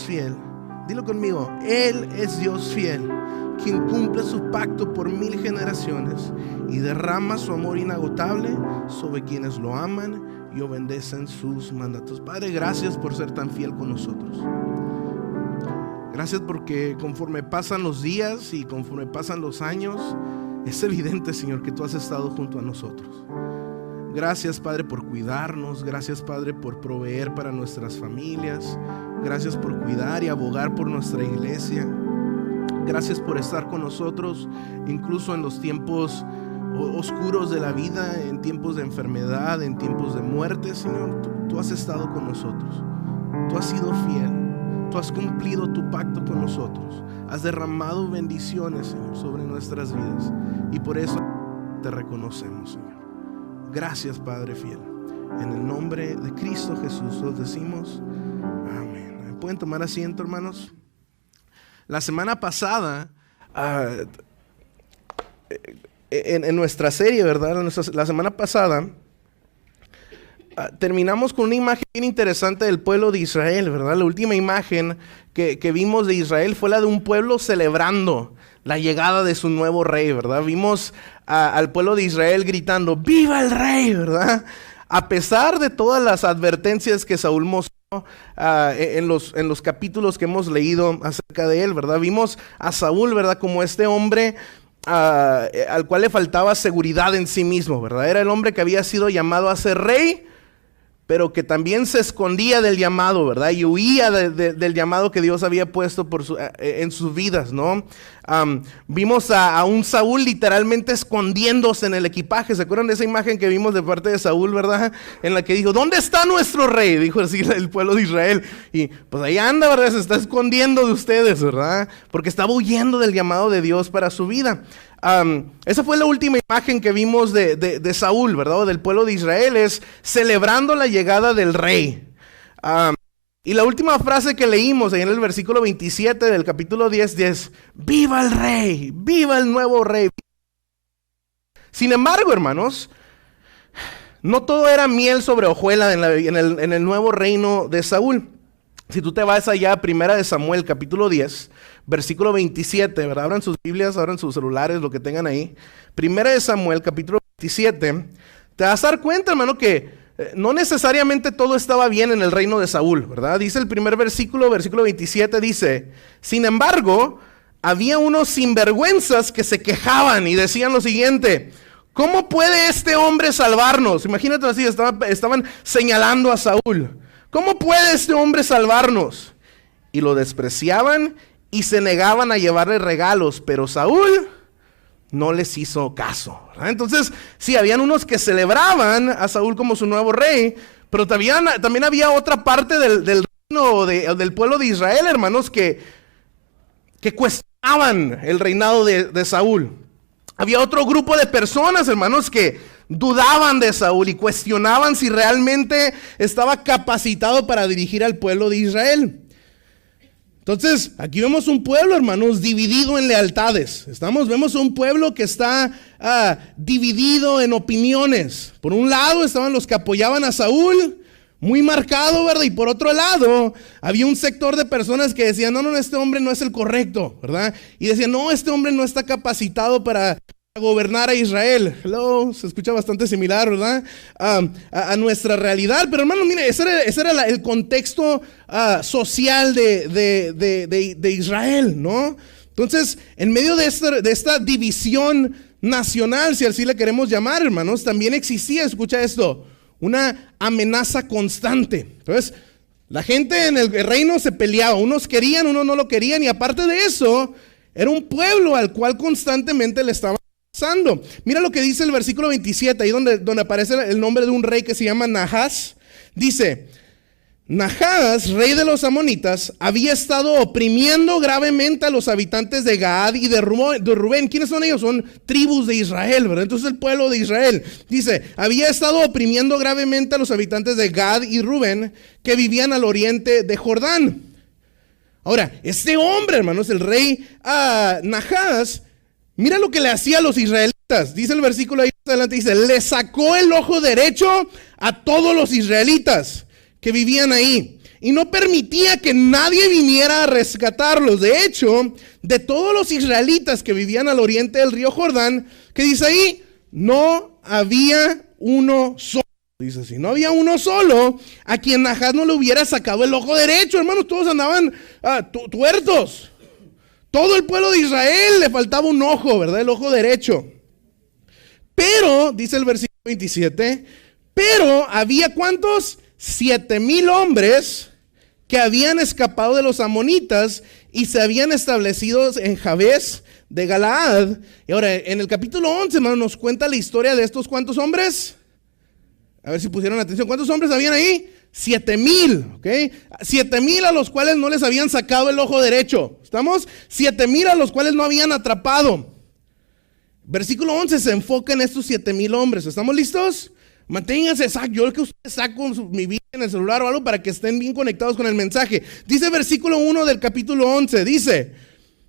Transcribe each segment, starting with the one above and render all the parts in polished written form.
Dios fiel. Dilo conmigo, Él es Dios fiel, quien cumple su pacto por 1000 generaciones y derrama su amor inagotable sobre quienes lo aman y obedecen sus mandatos. Padre, gracias por ser tan fiel con nosotros. Gracias porque conforme pasan los días y conforme pasan los años, es evidente, Señor, que tú has estado junto a nosotros. Gracias, Padre, por cuidarnos. Gracias, Padre, por proveer para nuestras familias. Gracias por cuidar y abogar por nuestra iglesia. Gracias por estar con nosotros, incluso en los tiempos oscuros de la vida, en tiempos de enfermedad, en tiempos de muerte. Señor, tú has estado con nosotros. Tú has sido fiel. Tú has cumplido tu pacto con nosotros. Has derramado bendiciones, Señor, sobre nuestras vidas. Y por eso te reconocemos, Señor. Gracias, Padre fiel. En el nombre de Cristo Jesús os decimos amén. ¿Pueden tomar asiento, hermanos? La semana pasada, en nuestra serie, ¿verdad? La semana pasada terminamos con una imagen bien interesante del pueblo de Israel, ¿verdad? La última imagen que vimos de Israel fue la de un pueblo celebrando la llegada de su nuevo rey, ¿verdad? Vimos al pueblo de Israel gritando, ¡viva el rey!, ¿verdad? A pesar de todas las advertencias que Saúl mostró en los capítulos que hemos leído acerca de él, ¿verdad? Vimos a Saúl, ¿verdad? Como este hombre al cual le faltaba seguridad en sí mismo, ¿verdad? Era el hombre que había sido llamado a ser rey, pero que también se escondía del llamado, ¿verdad? Y huía del llamado que Dios había puesto en sus vidas, ¿no? Vimos a un Saúl literalmente escondiéndose en el equipaje. ¿Se acuerdan de esa imagen que vimos de parte de Saúl, verdad? En la que dijo, ¿dónde está nuestro rey? Dijo así el pueblo de Israel. Y pues ahí anda, ¿verdad? Se está escondiendo de ustedes, ¿verdad? Porque estaba huyendo del llamado de Dios para su vida. Esa fue la última imagen que vimos de Saúl, ¿verdad? O del pueblo de Israel, es celebrando la llegada del rey. Y la última frase que leímos ahí en el versículo 27 del capítulo 10 es, ¡viva el rey! ¡Viva el nuevo rey! Sin embargo, hermanos, no todo era miel sobre hojuela en el nuevo reino de Saúl. Si tú te vas allá a 1 Samuel capítulo 10, versículo 27, ¿verdad? Abran sus Biblias, abran sus celulares, lo que tengan ahí. 1 Samuel capítulo 27, te vas a dar cuenta, hermano, que no necesariamente todo estaba bien en el reino de Saúl, ¿verdad? Dice el primer versículo 27, dice, sin embargo, había unos sinvergüenzas que se quejaban y decían lo siguiente, ¿cómo puede este hombre salvarnos? Imagínate así, estaban señalando a Saúl. ¿Cómo puede este hombre salvarnos? Y lo despreciaban y se negaban a llevarle regalos, pero Saúl no les hizo caso, ¿verdad? Entonces, sí, habían unos que celebraban a Saúl como su nuevo rey, pero también había otra parte del reino del pueblo de Israel, hermanos, que cuestionaban el reinado de Saúl. Había otro grupo de personas, hermanos, que dudaban de Saúl y cuestionaban si realmente estaba capacitado para dirigir al pueblo de Israel. Entonces, aquí vemos un pueblo, hermanos, dividido en lealtades. Vemos un pueblo que está dividido en opiniones. Por un lado estaban los que apoyaban a Saúl, muy marcado, ¿verdad? Y por otro lado, había un sector de personas que decían, no, este hombre no es el correcto, ¿verdad? Y decían, no, este hombre no está capacitado para gobernar a Israel. Hello, se escucha bastante similar, ¿verdad? A nuestra realidad. Pero hermano, mire, ese era el contexto social de Israel, ¿no? Entonces, en medio de esta división nacional, si así le queremos llamar, hermanos, también existía, escucha esto, una amenaza constante. Entonces, la gente en el reino se peleaba, unos querían, unos no lo querían, y aparte de eso, era un pueblo al cual constantemente le estaban pasando. Mira lo que dice el versículo 27, ahí donde aparece el nombre de un rey que se llama Nahas. Dice, Nahas, rey de los amonitas, había estado oprimiendo gravemente a los habitantes de Gad y de Rubén. ¿Quiénes son ellos? Son tribus de Israel, ¿verdad? Entonces el pueblo de Israel, dice, había estado oprimiendo gravemente a los habitantes de Gad y Rubén que vivían al oriente de Jordán. Ahora, este hombre, hermanos, el rey Nahas, mira lo que le hacía a los israelitas. Dice el versículo ahí adelante, dice, le sacó el ojo derecho a todos los israelitas que vivían ahí y no permitía que nadie viniera a rescatarlos. De hecho, de todos los israelitas que vivían al oriente del río Jordán, ¿qué dice ahí? No había uno solo. Dice así, no había uno solo a quien Nachás no le hubiera sacado el ojo derecho. Hermanos, todos andaban tuertos. Todo el pueblo de Israel le faltaba un ojo, ¿verdad? El ojo derecho. Pero, dice el versículo 27, pero había ¿cuántos? 7,000 hombres que habían escapado de los amonitas y se habían establecido en Jabes de Galaad. Y ahora, en el capítulo 11, hermano, nos cuenta la historia de estos ¿cuántos hombres? A ver si pusieron atención. ¿Cuántos hombres habían ahí? 7,000, ¿ok? 7,000 a los cuales no les habían sacado el ojo derecho. ¿Estamos? 7,000 a los cuales no habían atrapado. Versículo 11 se enfoca en estos 7,000 hombres. ¿Estamos listos? Manténganse, yo el que ustedes saco mi vida en el celular o algo para que estén bien conectados con el mensaje. Dice versículo 1 del capítulo 11, dice,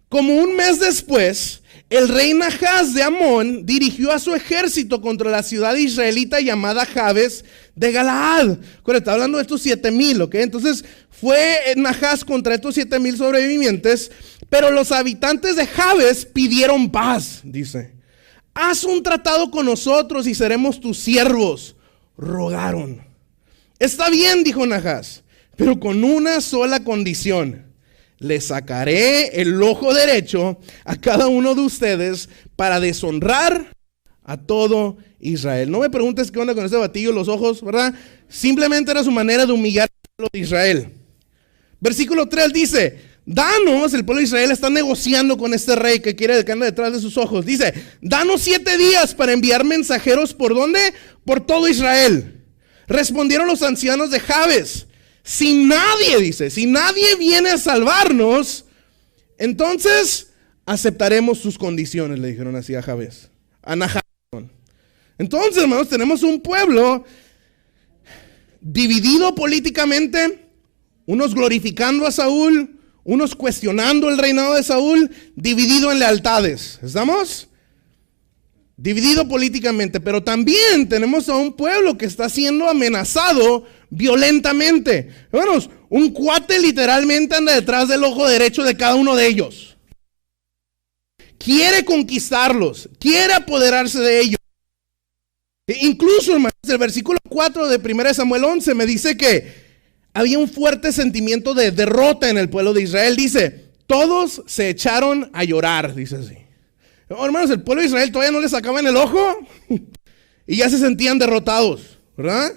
como un mes después, el rey Nachás de Amón dirigió a su ejército contra la ciudad israelita llamada Jabes de Galaad. Está hablando de estos 7,000, ¿ok? Entonces fue Nachás contra estos 7,000 sobrevivientes, pero los habitantes de Jabes pidieron paz, dice. Haz un tratado con nosotros y seremos tus siervos, rogaron. Está bien, dijo Nachás, pero con una sola condición. Le sacaré el ojo derecho a cada uno de ustedes para deshonrar a todo Israel. No me preguntes qué onda con ese batillo, los ojos, ¿verdad? Simplemente era su manera de humillar al pueblo de Israel. Versículo 3 dice, danos, el pueblo de Israel está negociando con este rey que quiere que anda detrás de sus ojos. Dice, danos 7 días para enviar mensajeros, ¿por dónde? Por todo Israel. Respondieron los ancianos de Jabes, si nadie, dice, si nadie viene a salvarnos, entonces aceptaremos sus condiciones, le dijeron así a Jabes, a Nachás. Entonces, hermanos, tenemos un pueblo dividido políticamente, unos glorificando a Saúl, unos cuestionando el reinado de Saúl, dividido en lealtades. ¿Estamos? Dividido políticamente, pero también tenemos a un pueblo que está siendo amenazado violentamente. Hermanos, un cuate literalmente anda detrás del ojo derecho de cada uno de ellos. Quiere conquistarlos, quiere apoderarse de ellos. Incluso, hermanos, el versículo 4 de 1 Samuel 11 me dice que había un fuerte sentimiento de derrota en el pueblo de Israel. Dice, todos se echaron a llorar, dice así. Hermanos, el pueblo de Israel todavía no les sacaban el ojo y ya se sentían derrotados, ¿verdad?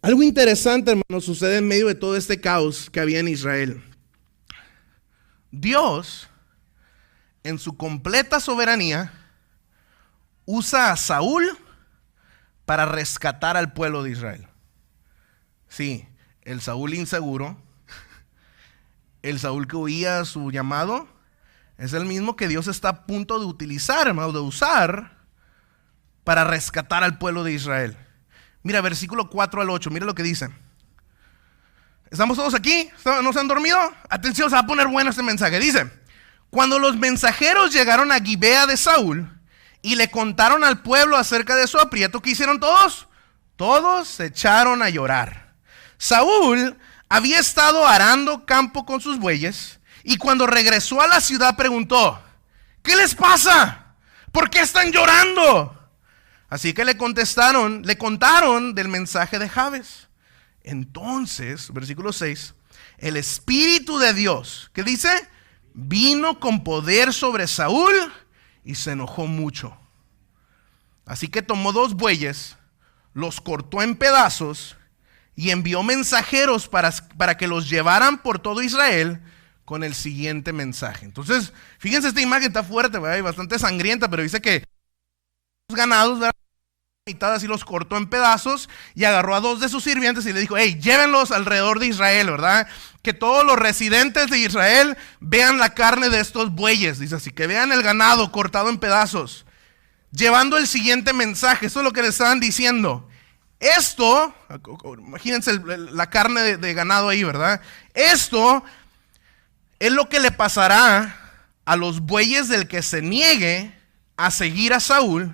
Algo interesante, hermanos, sucede en medio de todo este caos que había en Israel. Dios, en su completa soberanía, usa a Saúl para rescatar al pueblo de Israel. Sí, el Saúl inseguro, el Saúl que oía a su llamado, es el mismo que Dios está a punto de utilizar, hermano, de usar para rescatar al pueblo de Israel. Mira, versículo 4 al 8, mira lo que dice. ¿Estamos todos aquí? ¿No se han dormido? Atención, se va a poner bueno este mensaje. Dice, cuando los mensajeros llegaron a Gibea de Saúl y le contaron al pueblo acerca de su aprieto, ¿qué hicieron todos? Todos se echaron a llorar. Saúl había estado arando campo con sus bueyes y cuando regresó a la ciudad preguntó, ¿qué les pasa? ¿Por qué están llorando? Así que le contaron del mensaje de Jabes. Entonces, versículo 6, el Espíritu de Dios, ¿qué dice? Vino con poder sobre Saúl y se enojó mucho. Así que tomó 2 bueyes, los cortó en pedazos y envió mensajeros para que los llevaran por todo Israel con el siguiente mensaje. Entonces, fíjense, esta imagen está fuerte, ¿verdad? Y bastante sangrienta, pero dice que los ganados, ¿verdad? Mitad así los cortó en pedazos y agarró a 2 de sus sirvientes y le dijo, hey, llévenlos alrededor de Israel, ¿verdad? Que todos los residentes de Israel vean la carne de estos bueyes, dice así, que vean el ganado cortado en pedazos, llevando el siguiente mensaje. Eso es lo que le estaban diciendo. Esto, imagínense la carne de ganado ahí, ¿verdad? Esto es lo que le pasará a los bueyes del que se niegue a seguir a Saúl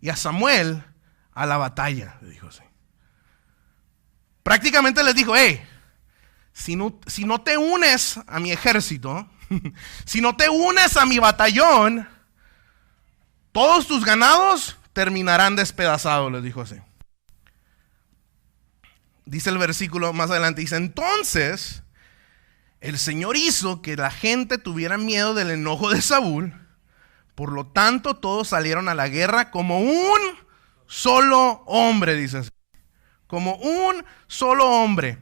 y a Samuel a la batalla, le dijo así. Prácticamente les dijo, hey, si no te unes a mi ejército, si no te unes a mi batallón, todos tus ganados terminarán despedazados, les dijo así. Dice el versículo más adelante, dice, entonces el Señor hizo que la gente tuviera miedo del enojo de Saúl, por lo tanto todos salieron a la guerra como un solo hombre, dice así. Como un solo hombre.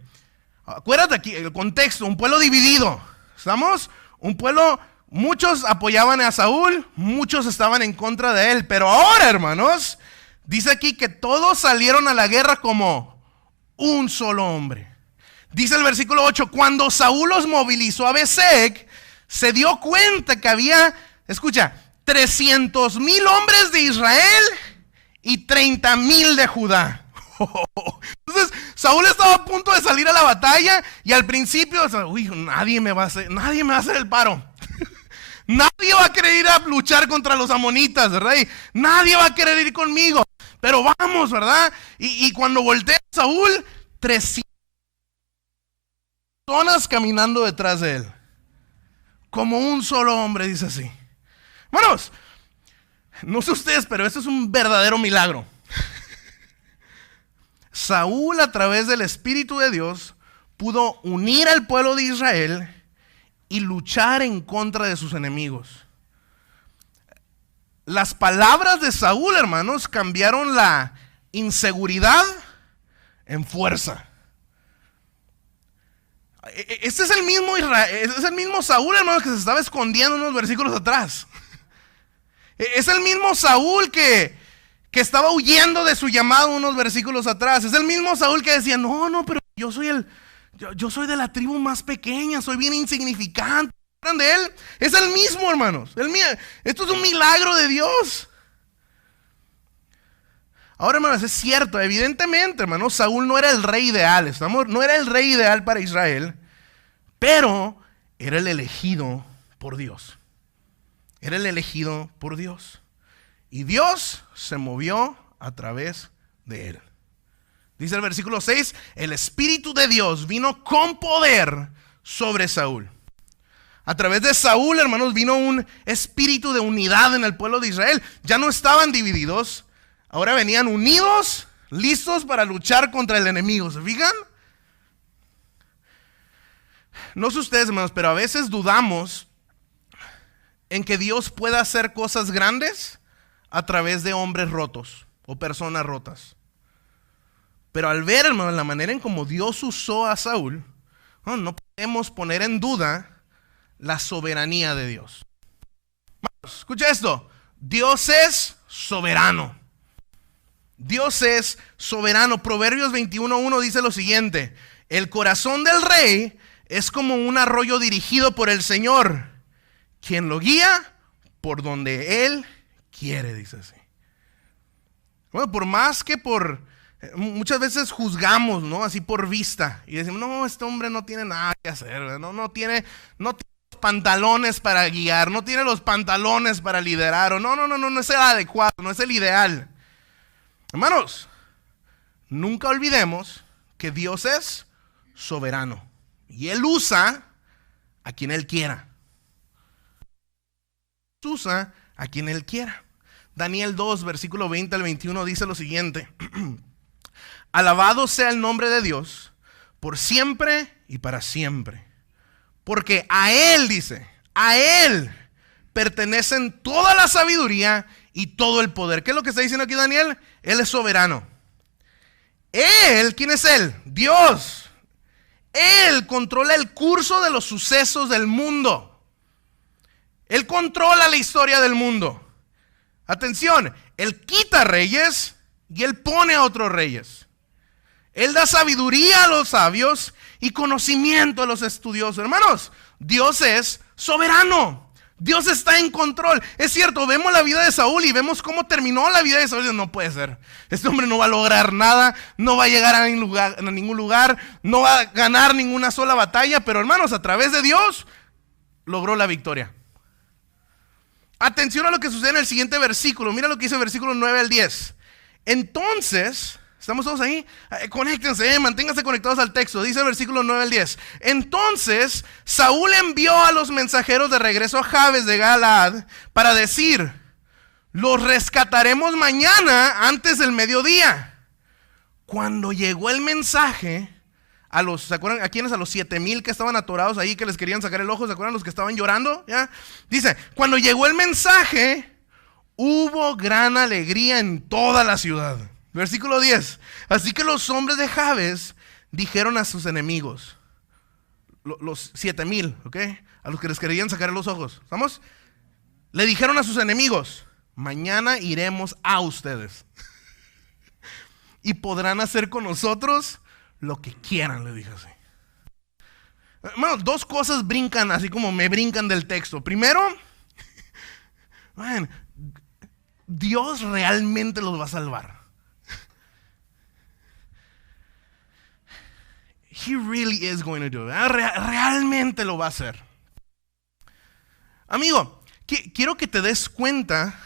Acuérdate aquí, el contexto, un pueblo dividido. ¿Estamos? Un pueblo, muchos apoyaban a Saúl, muchos estaban en contra de él. Pero ahora, hermanos, dice aquí que todos salieron a la guerra como un solo hombre. Dice el versículo 8, cuando Saúl los movilizó a Besek, se dio cuenta que había, escucha, 300,000 hombres de Israel y 30,000 de Judá. Entonces Saúl estaba a punto de salir a la batalla y al principio, uy, nadie me va a hacer el paro. Nadie va a querer ir a luchar contra los amonitas, ¿verdad? Y nadie va a querer ir conmigo. Pero vamos, ¿verdad? Y cuando voltea Saúl, 300 personas caminando detrás de él. Como un solo hombre, dice así. Hermanos, no sé ustedes, pero esto es un verdadero milagro. Saúl, a través del Espíritu de Dios, pudo unir al pueblo de Israel y luchar en contra de sus enemigos. Las palabras de Saúl, hermanos, cambiaron la inseguridad en fuerza. Este es el mismo Israel, es el mismo Saúl, hermanos, que se estaba escondiendo unos versículos atrás. Es el mismo Saúl que estaba huyendo de su llamado unos versículos atrás. Es el mismo Saúl que decía, no, pero yo soy de la tribu más pequeña, soy bien insignificante. De él, es el mismo, hermanos. Esto es un milagro de Dios. Ahora, hermanos, es cierto, evidentemente, hermanos, Saúl no era el rey ideal, no era el rey ideal para Israel, pero era el elegido por Dios. Era el elegido por Dios. Y Dios se movió a través de él. Dice el versículo 6, el Espíritu de Dios vino con poder sobre Saúl. A través de Saúl, hermanos, vino un espíritu de unidad en el pueblo de Israel. Ya no estaban divididos, ahora venían unidos, listos para luchar contra el enemigo. ¿Se fijan? No sé ustedes, hermanos, pero a veces dudamos en que Dios pueda hacer cosas grandes a través de hombres rotos o personas rotas. Pero al ver, hermanos, la manera en cómo Dios usó a Saúl, no podemos poner en duda la soberanía de Dios. Vamos, escucha esto. Dios es soberano. Dios es soberano. Proverbios 21:1 dice lo siguiente: el corazón del rey es como un arroyo dirigido por el Señor, quien lo guía por donde Él quiere, dice así. Bueno, por más que muchas veces juzgamos, ¿no? Así por vista. Y decimos, no, este hombre no tiene nada que hacer, ¿verdad? No tiene los pantalones para guiar, no tiene los pantalones para liderar, o no es el adecuado, no es el ideal. Hermanos, nunca olvidemos que Dios es soberano. Y Él usa a quien Él quiera. Usa a quien Él quiera. Daniel 2, versículo 20 al 21 dice lo siguiente: alabado sea el nombre de Dios por siempre y para siempre, porque a Él, dice, a Él pertenecen toda la sabiduría y todo el poder. ¿Qué es lo que está diciendo aquí Daniel? Él es soberano. Él, ¿quién es Él? Dios. Él controla el curso de los sucesos del mundo. Él controla la historia del mundo. Atención, Él quita reyes y Él pone a otros reyes. Él da sabiduría a los sabios y conocimiento a los estudiosos. Hermanos, Dios es soberano. Dios está en control. Es cierto, vemos la vida de Saúl y vemos cómo terminó la vida de Saúl. No puede ser. Este hombre no va a lograr nada, no va a llegar a ningún lugar, no va a ganar ninguna sola batalla. Pero hermanos, a través de Dios logró la victoria. Atención a lo que sucede en el siguiente versículo. Mira lo que dice el versículo 9 al 10. Entonces ¿Estamos todos ahí? Conéctense, manténganse conectados al texto. Dice el versículo 9 al 10. Entonces Saúl envió a los mensajeros de regreso a Jabes de Galaad para decir: los rescataremos mañana antes del mediodía. Cuando llegó el mensaje a los, ¿se acuerdan? ¿A quiénes? A los 7,000 que estaban atorados ahí, que les querían sacar el ojo. ¿Se acuerdan los que estaban llorando? ¿Ya? Dice, cuando llegó el mensaje, hubo gran alegría en toda la ciudad. Versículo 10. Así que los hombres de Jabes dijeron a sus enemigos, los 7,000, ¿ok? A los que les querían sacar los ojos. ¿Estamos? Le dijeron a sus enemigos: mañana iremos a ustedes y podrán hacer con nosotros lo que quieran, le dijo así. Bueno, dos cosas brincan, así como me brincan del texto. Primero, man, Dios realmente los va a salvar. He really is going to do it. Realmente lo va a hacer. Amigo, quiero que te des cuenta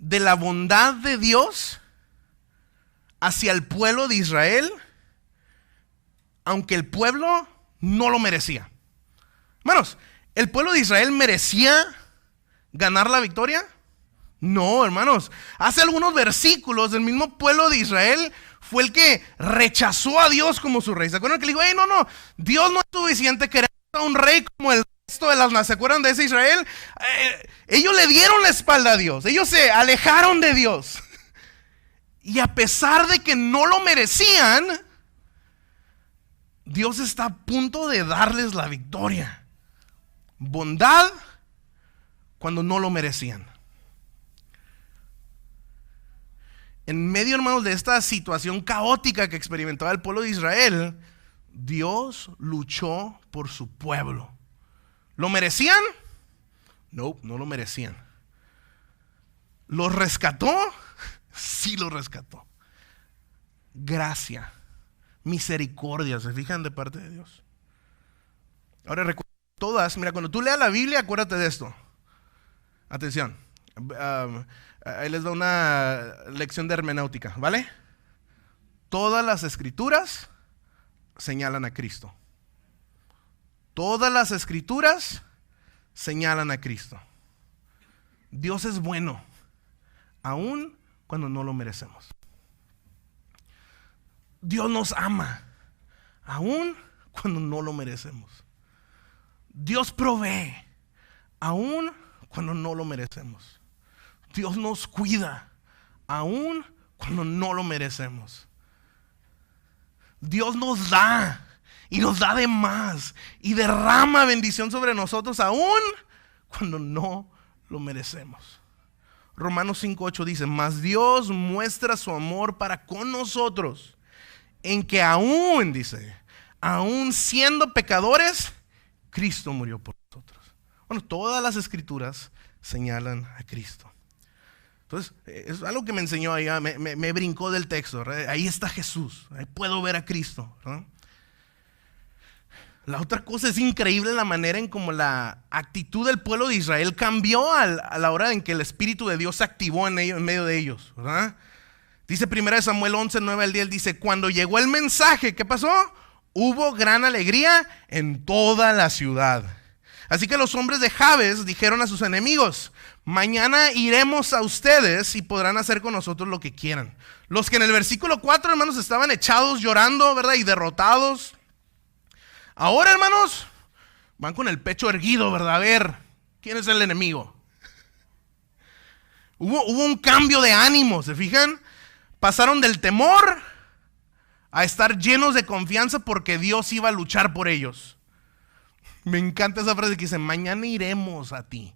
de la bondad de Dios hacia el pueblo de Israel, aunque el pueblo no lo merecía. Hermanos, ¿el pueblo de Israel merecía ganar la victoria? No, hermanos. Hace algunos versículos, el mismo pueblo de Israel fue el que rechazó a Dios como su rey. ¿Se acuerdan que le dijo, no, Dios no es suficiente, queremos a un rey como el resto de las naciones? ¿Se acuerdan de ese Israel? Ellos le dieron la espalda a Dios, ellos se alejaron de Dios. Y a pesar de que no lo merecían, Dios está a punto de darles la victoria. Bondad cuando no lo merecían. En medio, hermanos, de esta situación caótica que experimentaba el pueblo de Israel, Dios luchó por su pueblo. ¿Lo merecían? No, no lo merecían. ¿Los rescató? Sí, lo rescató. Gracia, misericordia, ¿se fijan? De parte de Dios. Ahora recuerda todas, mira, cuando tú leas la Biblia, acuérdate de esto. Atención. Ahí les da una lección de hermenéutica, ¿vale? Todas las escrituras señalan a Cristo. Todas las escrituras señalan a Cristo. Dios es bueno, aún cuando no lo merecemos. Dios nos ama, aún cuando no lo merecemos. Dios provee, aún cuando no lo merecemos. Dios nos cuida, aún cuando no lo merecemos. Dios nos da, y nos da de más, y derrama bendición sobre nosotros, aún cuando no lo merecemos. Romanos 5:8 dice, mas Dios muestra su amor para con nosotros, en que aún, dice, aún siendo pecadores, Cristo murió por nosotros. Bueno, todas las escrituras señalan a Cristo. Entonces, es algo que me enseñó ahí, me brincó del texto, ¿verdad? Ahí está Jesús, ahí puedo ver a Cristo, ¿verdad? La otra cosa es increíble la manera en cómo la actitud del pueblo de Israel cambió a la hora en que el Espíritu de Dios se activó en medio de ellos, ¿verdad? Dice 1 Samuel 11, 9 al 10, dice, cuando llegó el mensaje, ¿qué pasó? Hubo gran alegría en toda la ciudad. Así que los hombres de Jabes dijeron a sus enemigos, mañana iremos a ustedes y podrán hacer con nosotros lo que quieran. Los que en el versículo 4, hermanos, estaban echados llorando, ¿verdad? Y derrotados. Ahora, hermanos, van con el pecho erguido, ¿verdad? A ver, ¿quién es el enemigo? Hubo un cambio de ánimo, ¿se fijan? Pasaron del temor a estar llenos de confianza porque Dios iba a luchar por ellos. Me encanta esa frase que dice, mañana iremos a ti.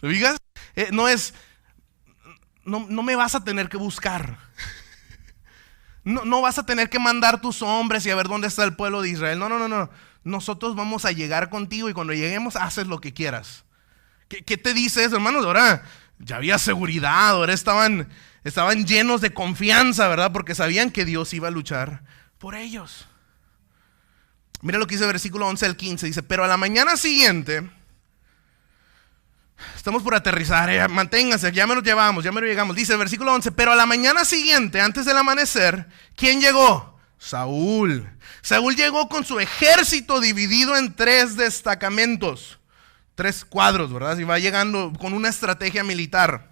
¿Te fijas? No me vas a tener que buscar. No vas a tener que mandar tus hombres y a ver dónde está el pueblo de Israel. No. Nosotros vamos a llegar contigo y cuando lleguemos haces lo que quieras. ¿Qué te dice eso, hermanos? Ahora ya había seguridad, ahora estaban llenos de confianza, ¿verdad? Porque sabían que Dios iba a luchar por ellos. Mira lo que dice el versículo 11 al 15. Dice, pero a la mañana siguiente, Estamos por aterrizar, manténganse, ya me lo llevamos, ya me lo llegamos. Dice el versículo 11, pero a la mañana siguiente, antes del amanecer, ¿quién llegó? Saúl. Saúl llegó con su ejército dividido en 3 destacamentos, 3 cuadros, ¿verdad? Y va llegando con una estrategia militar.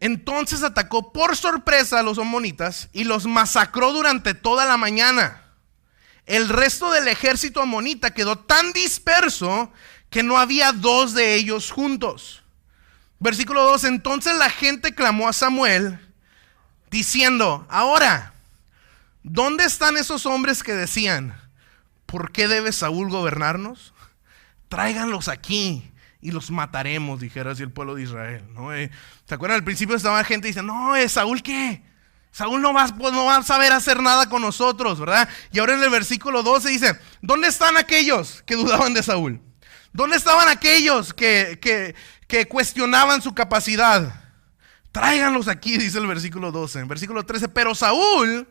Entonces atacó por sorpresa a los amonitas y los masacró durante toda la mañana. El resto del ejército amonita quedó tan disperso que no había 2 de ellos juntos. Versículo 2, entonces la gente clamó a Samuel diciendo, ahora, ¿dónde están esos hombres que decían, ¿por qué debe Saúl gobernarnos? Tráiganlos aquí y los mataremos, dijera así el pueblo de Israel, ¿no? ¿Se acuerdan? Al principio estaba la gente diciendo, no, ¿Saúl qué? Saúl no va a saber hacer nada con nosotros, ¿verdad? Y ahora en el versículo 12 dice, ¿dónde están aquellos que dudaban de Saúl? ¿Dónde estaban aquellos que cuestionaban su capacidad? Tráiganlos aquí, dice el versículo 12. En versículo 13, pero Saúl,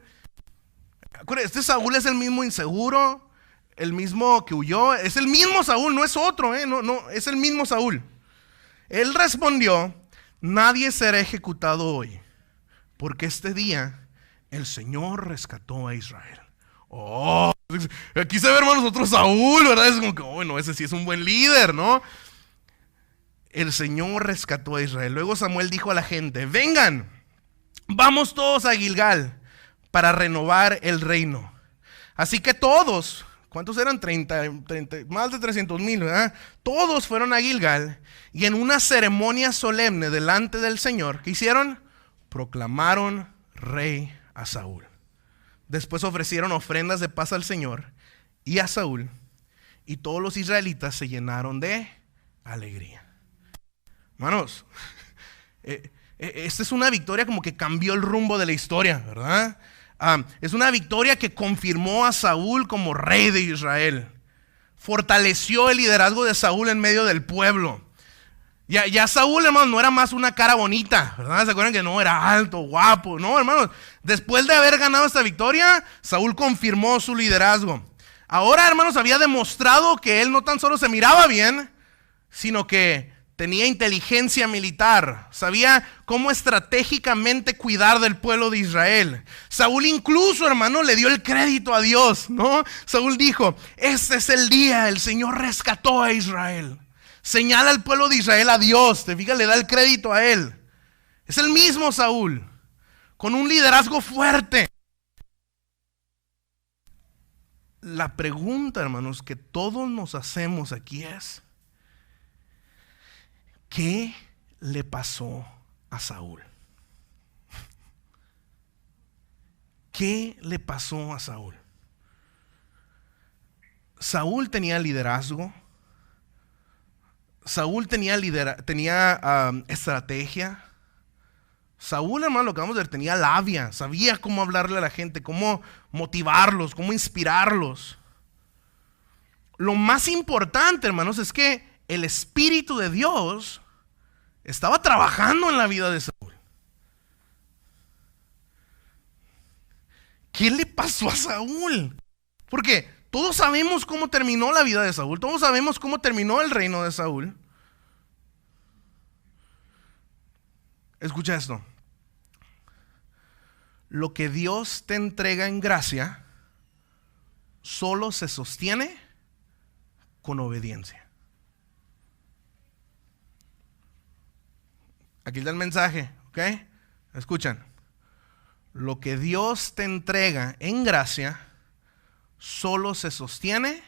este Saúl es el mismo inseguro, el mismo que huyó, es el mismo Saúl, no es otro, no, es el mismo Saúl. Él respondió, nadie será ejecutado hoy, porque este día el Señor rescató a Israel. Oh, aquí se ve, hermanos, otro Saúl, ¿verdad? Es como que, bueno, ese sí es un buen líder, ¿no? El Señor rescató a Israel. Luego Samuel dijo a la gente, vengan, vamos todos a Gilgal para renovar el reino. Así que todos, ¿cuántos eran? 30, más de 300,000, ¿verdad? Todos fueron a Gilgal y en una ceremonia solemne delante del Señor, ¿qué hicieron? Proclamaron rey a Saúl. Después ofrecieron ofrendas de paz al Señor y a Saúl, y todos los israelitas se llenaron de alegría. Hermanos, esta es una victoria como que cambió el rumbo de la historia, ¿verdad? Es una victoria que confirmó a Saúl como rey de Israel. Fortaleció el liderazgo de Saúl en medio del pueblo. Ya Saúl, hermanos, no era más una cara bonita, ¿verdad? ¿Se acuerdan que no era alto, guapo? No, hermanos, después de haber ganado esta victoria, Saúl confirmó su liderazgo. Ahora, hermanos, había demostrado que él no tan solo se miraba bien, sino que tenía inteligencia militar, sabía cómo estratégicamente cuidar del pueblo de Israel. Saúl incluso, hermano, le dio el crédito a Dios, ¿no? Saúl dijo, este es el día, el Señor rescató a Israel. Señala al pueblo de Israel a Dios, te fijas, le da el crédito a él. Es el mismo Saúl, con un liderazgo fuerte. La pregunta, hermanos, que todos nos hacemos aquí es, ¿qué le pasó a Saúl? ¿Qué le pasó a Saúl? Saúl tenía liderazgo. Saúl tenía estrategia. Saúl, hermano, lo que vamos a ver, tenía labia, sabía cómo hablarle a la gente, cómo motivarlos, cómo inspirarlos. Lo más importante, hermanos, es que el Espíritu de Dios estaba trabajando en la vida de Saúl. ¿Qué le pasó a Saúl? Porque todos sabemos cómo terminó la vida de Saúl, todos sabemos cómo terminó el reino de Saúl. Escucha esto. Lo que Dios te entrega en gracia solo se sostiene con obediencia. Aquí está el mensaje, ¿ok? Escuchan. Lo que Dios te entrega en gracia solo se sostiene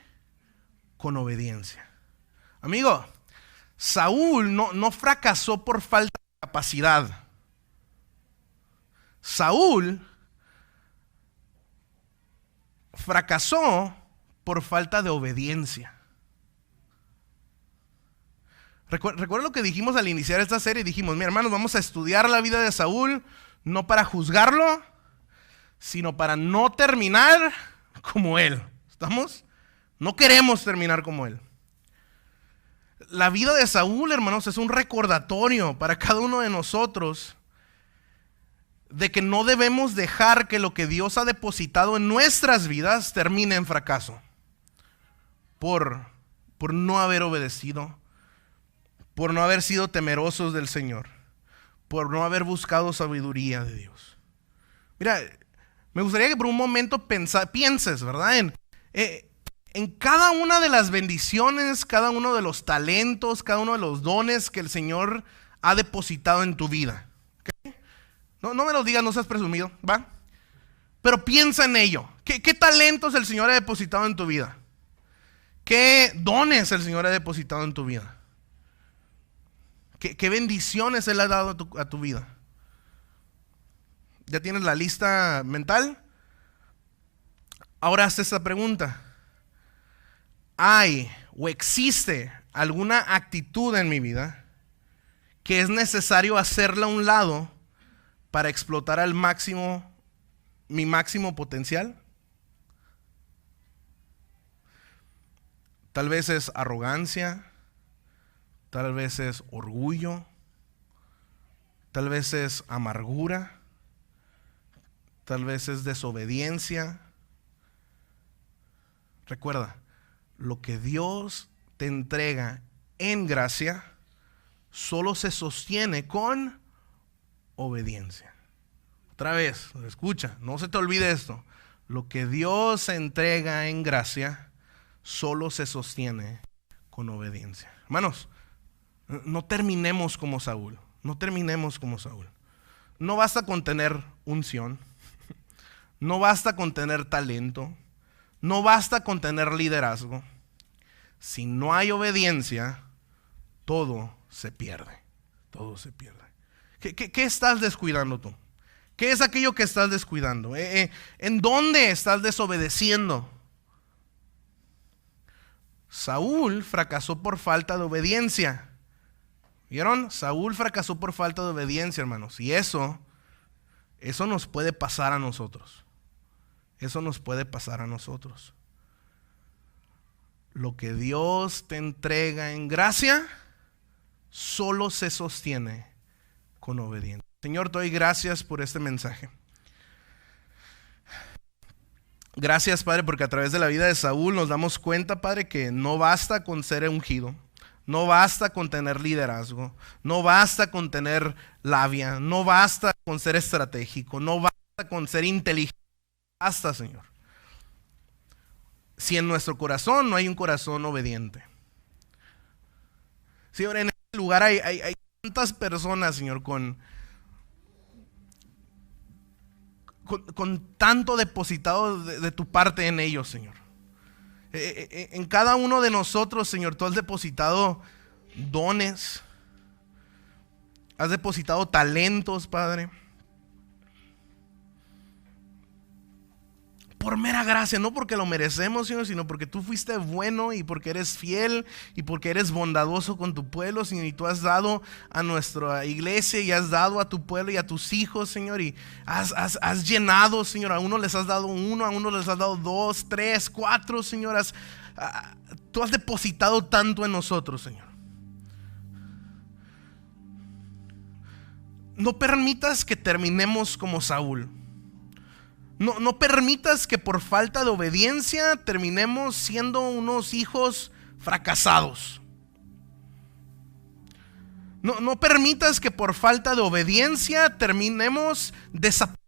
con obediencia. Amigo, Saúl no fracasó por falta de capacidad. Saúl fracasó por falta de obediencia. Recuerda lo que dijimos al iniciar esta serie. Dijimos, mi hermanos, vamos a estudiar la vida de Saúl, no para juzgarlo, sino para no terminar como él. ¿Estamos? No queremos terminar como él. La vida de Saúl, hermanos, es un recordatorio para cada uno de nosotros de que no debemos dejar que lo que Dios ha depositado en nuestras vidas termine en fracaso por no haber obedecido, por no haber sido temerosos del Señor, por no haber buscado sabiduría de Dios. Mira, me gustaría que por un momento pienses, ¿verdad? En cada una de las bendiciones, cada uno de los talentos, cada uno de los dones que el Señor ha depositado en tu vida. ¿Okay? No me lo digas, no seas presumido, ¿va? Pero piensa en ello. ¿Qué talentos el Señor ha depositado en tu vida? ¿Qué dones el Señor ha depositado en tu vida? ¿Qué bendiciones Él ha dado a tu vida? ¿Ya tienes la lista mental? Ahora haz esta pregunta. ¿Hay o existe alguna actitud en mi vida que es necesario hacerla a un lado para explotar al máximo mi máximo potencial? Tal vez es arrogancia, tal vez es orgullo, tal vez es amargura, tal vez es desobediencia. Recuerda, lo que Dios te entrega en gracia solo se sostiene con obediencia. Otra vez, escucha, no se te olvide esto. Lo que Dios entrega en gracia solo se sostiene con obediencia. Hermanos, no terminemos como Saúl. No terminemos como Saúl. No basta con tener unción. No basta con tener talento. No basta con tener liderazgo. Si no hay obediencia, todo se pierde. Todo se pierde. ¿Qué estás descuidando tú? ¿Qué es aquello que estás descuidando? ¿En dónde estás desobedeciendo? Saúl fracasó por falta de obediencia. ¿Vieron? Saúl fracasó por falta de obediencia, hermanos. Y eso nos puede pasar a nosotros. Eso nos puede pasar a nosotros. Lo que Dios te entrega en gracia solo se sostiene con obediencia. Señor, te doy gracias por este mensaje. Gracias, Padre, porque a través de la vida de Saúl nos damos cuenta, Padre, que no basta con ser ungido, no basta con tener liderazgo, no basta con tener labia, no basta con ser estratégico, no basta con ser inteligente. Basta, Señor, si en nuestro corazón no hay un corazón obediente. Señor, en este lugar hay tantas personas, Señor, con tanto depositado de tu parte en ellos, Señor. En cada uno de nosotros, Señor, tú has depositado dones, has depositado talentos, Padre, por mera gracia, no porque lo merecemos, Señor, sino porque tú fuiste bueno y porque eres fiel y porque eres bondadoso con tu pueblo, Señor, y tú has dado a nuestra iglesia y has dado a tu pueblo y a tus hijos, Señor, y has llenado, Señor. A uno les has dado uno, a uno les has dado 2, 3, 4, Señor. Tú has depositado tanto en nosotros, Señor. No permitas que terminemos como Saúl. No permitas que por falta de obediencia terminemos siendo unos hijos fracasados. No permitas que por falta de obediencia terminemos desapareciendo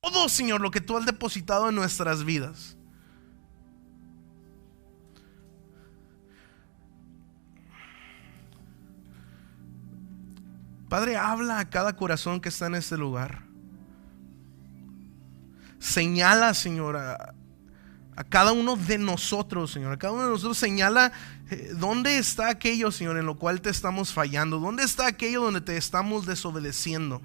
todo, Señor, lo que tú has depositado en nuestras vidas. Padre, habla a cada corazón que está en este lugar. Señala, Señor, a cada uno de nosotros, Señor. A cada uno de nosotros señala dónde está aquello, Señor, en lo cual te estamos fallando. Dónde está aquello donde te estamos desobedeciendo.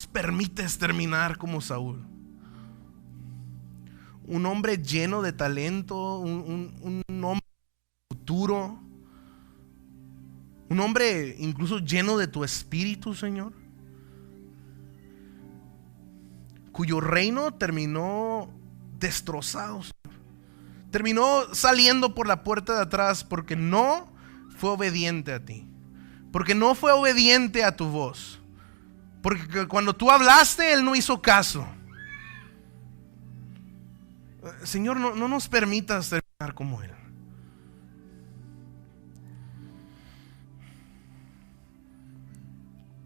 Nos permites terminar como Saúl. Un hombre lleno de talento, un hombre futuro. Un hombre incluso lleno de tu espíritu, Señor, cuyo reino terminó destrozado, Señor. Terminó saliendo por la puerta de atrás porque no fue obediente a ti, porque no fue obediente a tu voz, porque cuando tú hablaste él no hizo caso. Señor, no nos permitas terminar como él.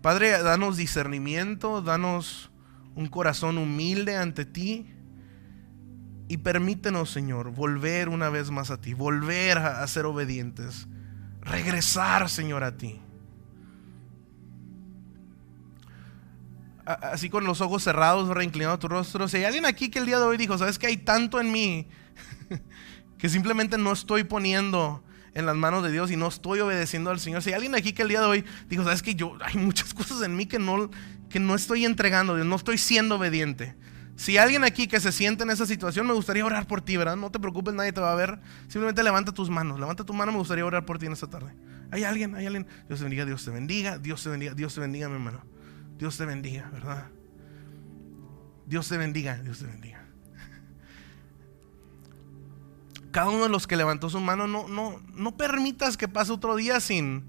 Padre, danos discernimiento, danos un corazón humilde ante ti. Y permítenos, Señor, volver una vez más a ti, volver a ser obedientes, regresar, Señor, a ti. Así con los ojos cerrados, reinclinado tu rostro. Si hay alguien aquí que el día de hoy dijo, ¿sabes que hay tanto en mí que simplemente no estoy poniendo en las manos de Dios y no estoy obedeciendo al Señor? Si hay alguien aquí que el día de hoy dijo, ¿sabes que hay muchas cosas en mí que no estoy entregando, no estoy siendo obediente? Si hay alguien aquí que se siente en esa situación, me gustaría orar por ti, ¿verdad? No te preocupes, nadie te va a ver. Simplemente levanta tus manos, levanta tu mano, me gustaría orar por ti en esta tarde. ¿Hay alguien? Dios te bendiga, Dios te bendiga, Dios te bendiga, Dios te bendiga, mi hermano. Dios te bendiga, ¿verdad? Dios te bendiga, Dios te bendiga. Cada uno de los que levantó su mano, no permitas que pase otro día sin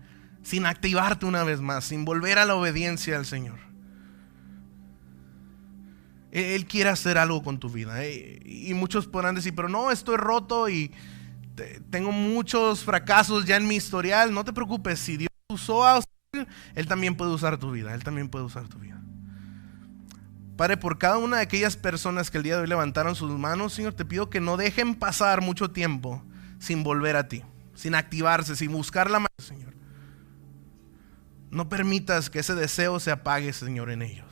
activarte una vez más, sin volver a la obediencia al Señor. Él quiere hacer algo con tu vida, y muchos podrán decir, pero no, estoy roto y tengo muchos fracasos ya en mi historial. No te preocupes, si Dios usó a Él también puede usar tu vida. Él también puede usar tu vida. Padre, por cada una de aquellas personas que el día de hoy levantaron sus manos, Señor, te pido que no dejen pasar mucho tiempo sin volver a ti, sin activarse, sin buscar la mano, Señor. No permitas que ese deseo se apague, Señor, en ellos.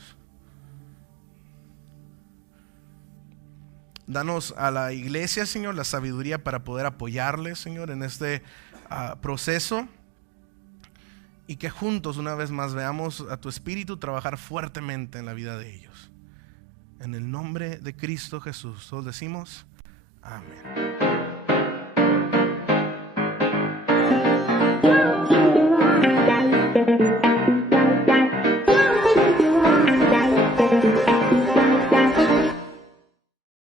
Danos a la iglesia, Señor, la sabiduría para poder apoyarle, Señor, en este proceso. Y que juntos una vez más veamos a tu Espíritu trabajar fuertemente en la vida de ellos. En el nombre de Cristo Jesús, todos decimos amén.